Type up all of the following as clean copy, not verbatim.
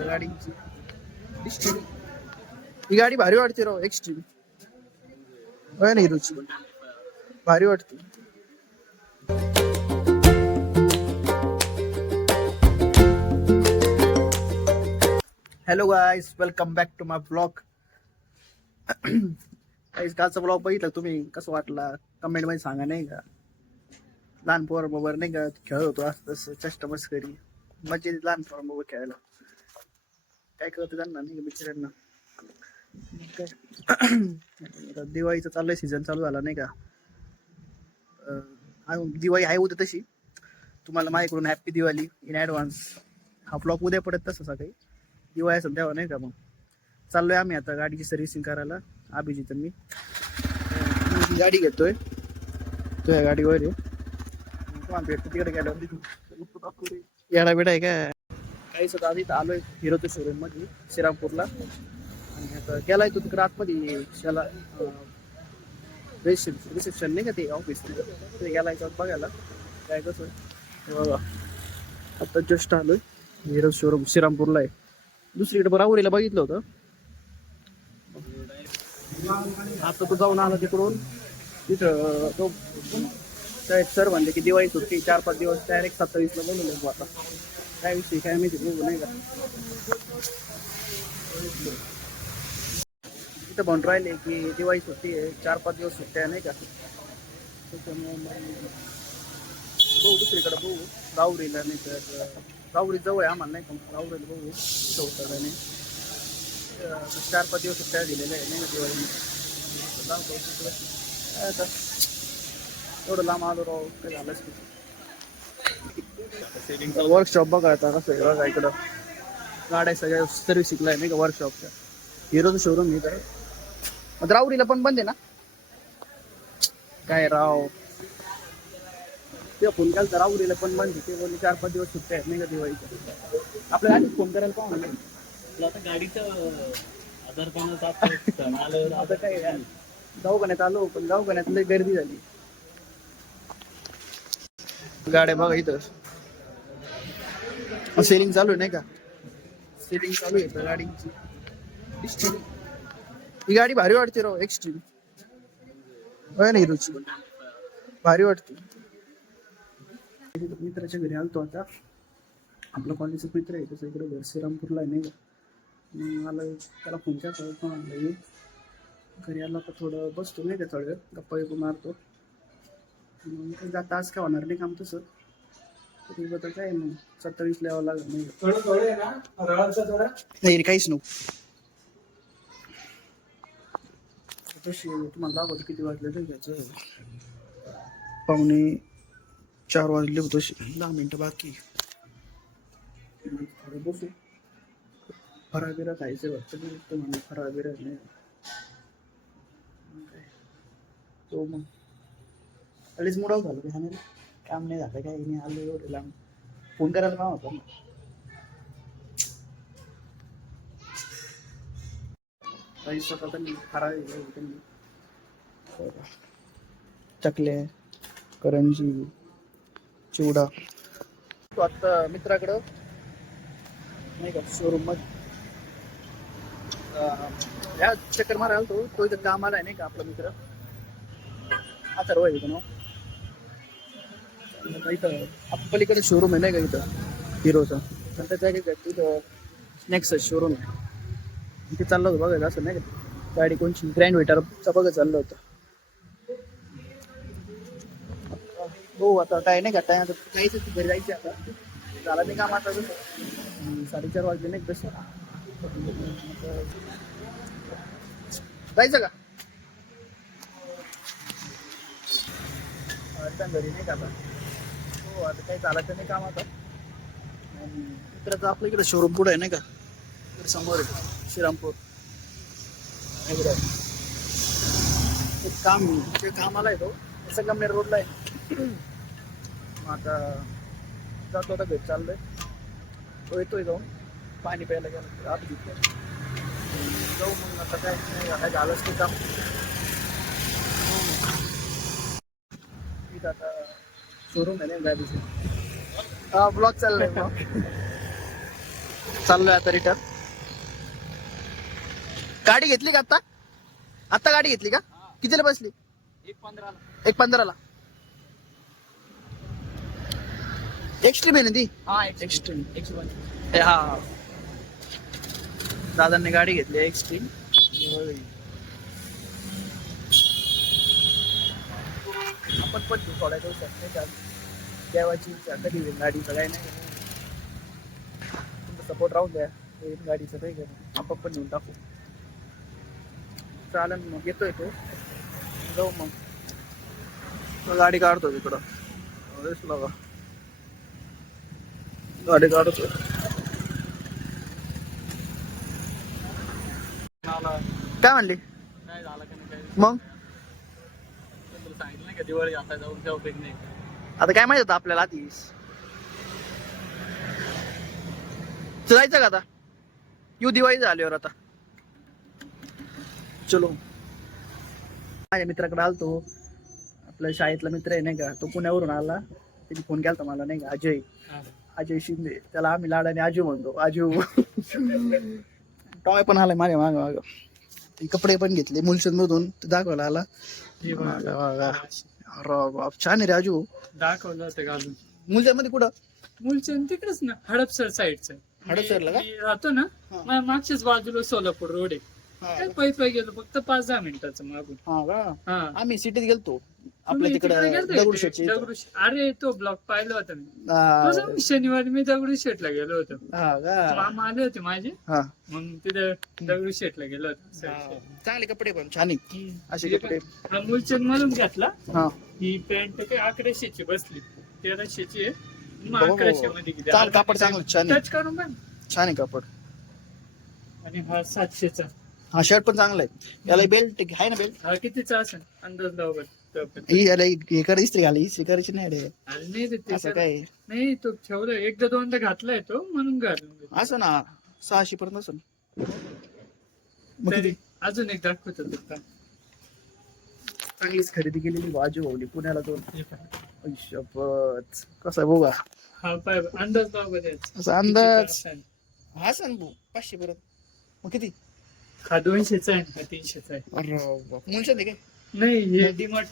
इथं गाडीची. ही गाडी भारी वाटते राव, एक्सट्रीम नाही रुची भारी वाटते. Hello guys, welcome back to my blog. कालचा ब्लॉग बघितला तुम्ही, कसं वाटला कमेंट मध्ये सांगा नाही का. लहान पोर बरोबर नाही का खेळत होतो असं चष्ट मस्करी, मजा लहान पोर बरोबर खेळायला. काय करत त्यांना नाही का बिचाऱ्यांना. काय दिवाळीचं चाललंय, सीझन चालू झाला नाही का. दिवाळी आहे उद्या, तशी तुम्हाला माझ्याकडून हॅप्पी दिवाळी इन ॲडव्हान्स. हा ब्लॉग उद्या पडत तसं सकाळी दिवाळी सध्या नाही का. मग चाललोय आम्ही आता गाडीची सर्व्हिसिंग करायला, अभिजित मी. गाडी घेतोय तो, या गाडीवर भेटतो तिकडे गेल्यावर. येडा बेडा आहे काय. काही सुद्धा आधी आलोय हिरोच्या शोरूम मध्ये श्रीरामपूरला. आणि आता गेलाय तो तिकडे आतमध्ये त्याला रिसेप्शन नाही का ते ऑफिस, ते गेलाय बघायला काय कसं बघा. आता जस्ट आलोय हिरो शोरूम श्रीरामपूरला आहे. दुसरीकडे राहुरीला बघितलं होतं, आता तो जाऊन आला तिकडून. तिथं तो सर म्हणले की दिवाळी सुट्टी 4-5 दिवस, डायरेक्ट 27ला बोलवलं. आता काय विषय काय माहिती बघू नाही का. तिथं म्हणून राहिले की दिवाळी सुट्टी आहे, 4-5 दिवस सुट्ट्या नाही का. त्याच्यामुळे बघू दुसरीकडे बघू, राहुरीला. नाही तर राहुरी जवळ आहे आम्हाला नाही का, राहुरीला बघू चौथ्याने. 4-5 दिवस सुट्ट्या दिलेल्या आहे नाही का दिवाळी. आता एवढं लांब आलो राव, काय झालंच नाही. वर्कशॉप बघा आता कसं आहे बघा. इकडं गाड्या सगळ्या सर्व्हिसिंगला आहे नाही का वर्कशॉपच्या. हिरोचं शोरूम इथं. मग राहुरीला पण बंद आहे ना काय राव. ते फोन केला तर राहुरीला पण बंद आहे. ते बोलले 4-5 दिवस सुट्ट्या आहेत नाही का दिवाळीच्या. आपल्याला आधीच फोन करायला पाहू म्हणलं. आता गाडीचं आधार आता काय दवाखान्यात आलो, पण दवाखान्यात लई गर्दी झाली. गाड्या बघा इथं सेलिंग चालू आहे नाही का. सेलिंग चालू आहे तर गाडीची. ही गाडी भारी वाटते राव, एक्सट्रीम नाही रुची भारी वाटते. मित्राच्या घरी आलतो आता. आपला कॉलेजचा मित्र आहे तसं, इकडे घर श्रीरामपूरला आहे नाही का. मला त्याला फोन केला म्हणलं घरी आला तर थोडं बसतो नाही का, थोडं गप्पा मारतो. जाता आज काय होणार नाही काम तसं. तर काय मग 27 यावं लागलं नाही नाही काहीच नको. तशी तुम्हाला दाखवतो किती वाजले तर घ्यायचं. 3:45 वाजले होते, 10 मिनिटं बाकी. थोडं बसू, फराळ बिरा खायचं वाटतं म्हणून फराळ बिरा नाही तो. मग अडीच मुडाव झालं काय नाही, काम नाही झालं काही नाही. आलो एवढे लांब, फोन करायला काम होता ना. काही स्वतः त्यांनी फराळ त्यांनी चकले, करंजी, चिवडा. तो आता मित्राकडं नाही का शोरूम मध्ये या चक्कर मारायला तो इथं कामाला आहे नाही का आपला मित्र. आता रोय इथं ना इथं पलीकडे शोरूम आहे नाही का इथं हिरोचा. तर त्याच्या तिथं स्नॅक्स शोरूम आहे, तिथे चाललं होतं बघायचं असं नाही का. गाडी कोणची ग्रँड वेटरचा बघा चाललं होतं. हो आता काय नाही का, काय आता काहीच घरी जायचं आता. झाला नाही काम आता, 4:30 वाजले नाही तसं. जायचं का घरी नाही का आता. हो आता काही चालायचं नाही काम आता. मित्राचं आपलं इकडे शोरूम पुढे आहे नाही का, इकडे समोर आहे श्रीरामपूर. काम ते कामाला आहे तो, संगमनेर रोडला आहे. मग आता जातो, आता घरी चाललोय. तो येतोय जाऊन पाणी प्यायला गेला आप जाऊ. मग आता काय नाही झालंच ते काम. आता शोरूम आहे ना गाडीचं. हा ब्लॉग चाललाय. चाललोय आता रिटर्न. गाडी घेतली का आता? आता गाडी घेतली का? कितीला बसली? 1:15ला. एक्स्ट्रीम आहे ना ती? एक्स्ट्रीम. हा, दादांनी गाडी घेतली एक्स्ट्रीम. आपण पण थोड्या दिवसात नाही का देवाची कधी होईल गाडीचं काय नाही. तुमचा सपोर्ट राहून द्या गाडीचं नाही का, आपण पण नेऊन टाकू. चालेल मग, येतोय तो, जाऊ मग. गाडी काढतो तिकडं, गाडी काढतो. काय म्हणली मग? दिवाळी आता जाऊन नाही. आता काय माहित होतं आपल्याला आधीच. जायचं का आता? येऊ दिवाळी झाल्यावर आता. चलो. माझ्या मित्राकडे आलतो, आपल्या शाळेतला मित्र आहे नाही का, तो पुण्यावरून आला. त्याने फोन केला मला नाही का, अजय शिंदे, त्याला आम्ही लाडाने आजू म्हणतो. आजू टॉय पण आलाय माझ्या माग. कपडे पण घेतले मुलचंद मधून, दाखवायला आला. छान आहे राजू. दाखवलं होतं घालून. मुलचंद मध्ये कुठं? मुलचंद तिकडेच ना, हडपसर साईडचं. हडपसरला का? मी राहतो ना, माझ्या मागच्याच बाजूला सोलापूर रोड आहे. पै गेलो फक्त 5-10 मिनिटाचं मागून. हा, आम्ही सिटीत गेलतो आपल्या तिकडे दगडूशेठची. अरे तो ब्लॉग पाहिला होता मी. शनिवारी मी दगडूशेठला गेलो होतो. मामा आले होते माझे, मग तिथे दगडूशेठला गेलो होतो. चांगले कपडे पण छान असे कपडे. मुलचंद मधून घेतला. ही पॅन्ट काही 1100ची बसली, 1300ची आहे. मग 1100 मध्ये किती कापड चांगलं छान टच करून पण छान आहे कापड. आणि हा 700चा. हा शर्ट पण चांगला आहे. याला बेल्ट आहे ना? बेल्ट हा कितीचा असेल अंदाज लाव. याला हे कर, इस्त्री घाला, इस्त्री करायची नाही रे. नाही काय नाही, तो ठेवलं 1-2दा घातलाय तो, म्हणून घालून असं ना. 600 पर्यंत असेल. अजून एक दाखवतो. चांगलीच खरेदी केलेली बाजू भावली पुण्याला जाऊन. कसा बघा. हा पाय अंदाज लाव असा अंदाज. हा सांग भाऊ 500 पर्यंत. मग किती? हा 200चा आहे, हा 300चा आहे. मुलचंद आहे काय? नाही, हे डीमार्ट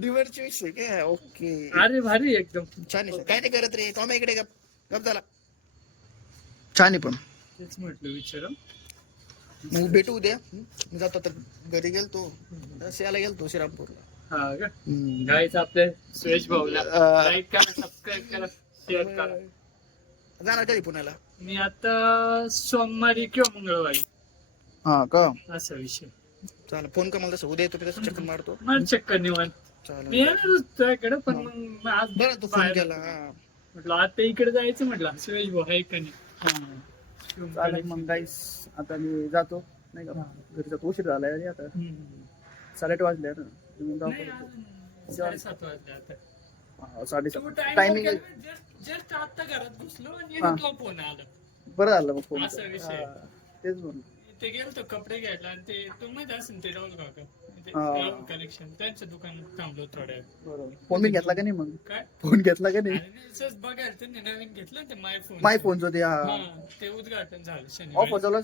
डिमार्टची विषय काय? ओके. अरे भारी एकदम छान आहे. काय नाही करत रे टॉम इकडे. गप झाला. छान आहे पण. तेच म्हटलं विचार. मग भेटू उद्या. मी जातो तर घरी गेलतो, याला गेलतो श्रीरामपूरला. हा का? गाईच आपल्या सुरेश भाऊला लाईक करा, सबस्क्राईब करा, शेअर करा. जाणार कधी पुण्याला? मी आता सोमवारी किंवा मंगळवारी. हा का? असा विषय. चालेल, फोन कर मला तसं. उद्या येतो तसं चक्कर मारतो. मला चक्कर निवांत. मी येणार तुझ्याकडे, पण मग आज बरं तू फोन केला. म्हटलं आता इकडे जायचं, म्हटलं सुरेश भाऊ आहे का नाही. चालेल मग गाईस, आता मी जातो नाही का, घरी जातो. उशीर झालाय आणि आता 8:30 वाजले ना. 7:30 वाजले आता. 7:30 टायमिंग. जस्ट आता घरात घुसलो आणि फोन आला. बरं झालं मग फोन. असा विषय. तेच म्हणून ते गेलो कपडे घ्यायला, आणि ते तो माहिती असेल ते राहुल काका कलेक्शन, त्यांच्या दुकानात थांबलो थोड्या. बरोबर. फोन मी घेतला का नाही मग? काय फोन घेतला का नाही? बघायला त्यांनी नवीन घेतलं ते माय फोन जो ते उद्घाटन झालं शनिवारी. ऑफर चालू.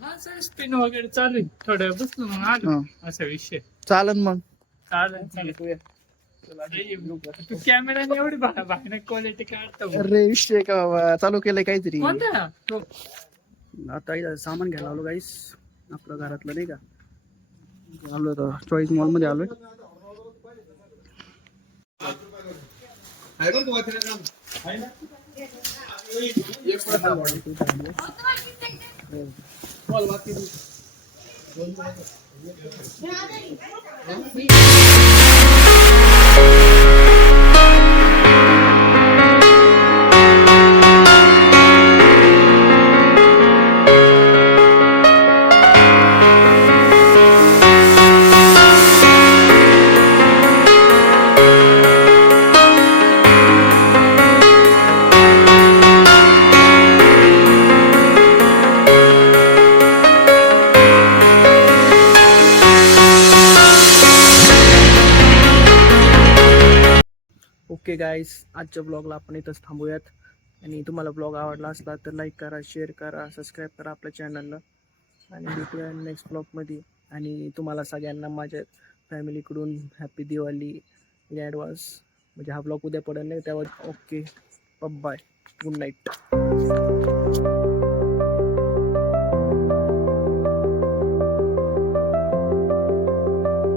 हा सर, स्पिन वगैरे चालू आहे. थोड्या बसलो मग आलो. असा विषय. चालन मग. चालेल. तू कॅमेराने एवढी भारी क्वालिटी काढतो. अरे विषय का बाबा, चालू केलंय काहीतरी. कोणता? आता सामान घ्यायला आलो गाईस, आपलं घरातलं नाही का. आलो आता चॉईस मॉल मध्ये आलोय. ओके गाईस, आजच्या ब्लॉगला आपण इथंच थांबूयात. आणि तुम्हाला ब्लॉग आवडला असला तर लाईक करा, शेअर करा, सबस्क्राईब करा आपल्या चॅनलला. आणि भेटूया नेक्स्ट ब्लॉगमध्ये. आणि तुम्हाला सगळ्यांना माझ्या फॅमिलीकडून हॅपी दिवाळी इन ॲडव्हान्स. म्हणजे हा ब्लॉग उद्या पडेल नाही तेव्हा. Okay, bye, good night.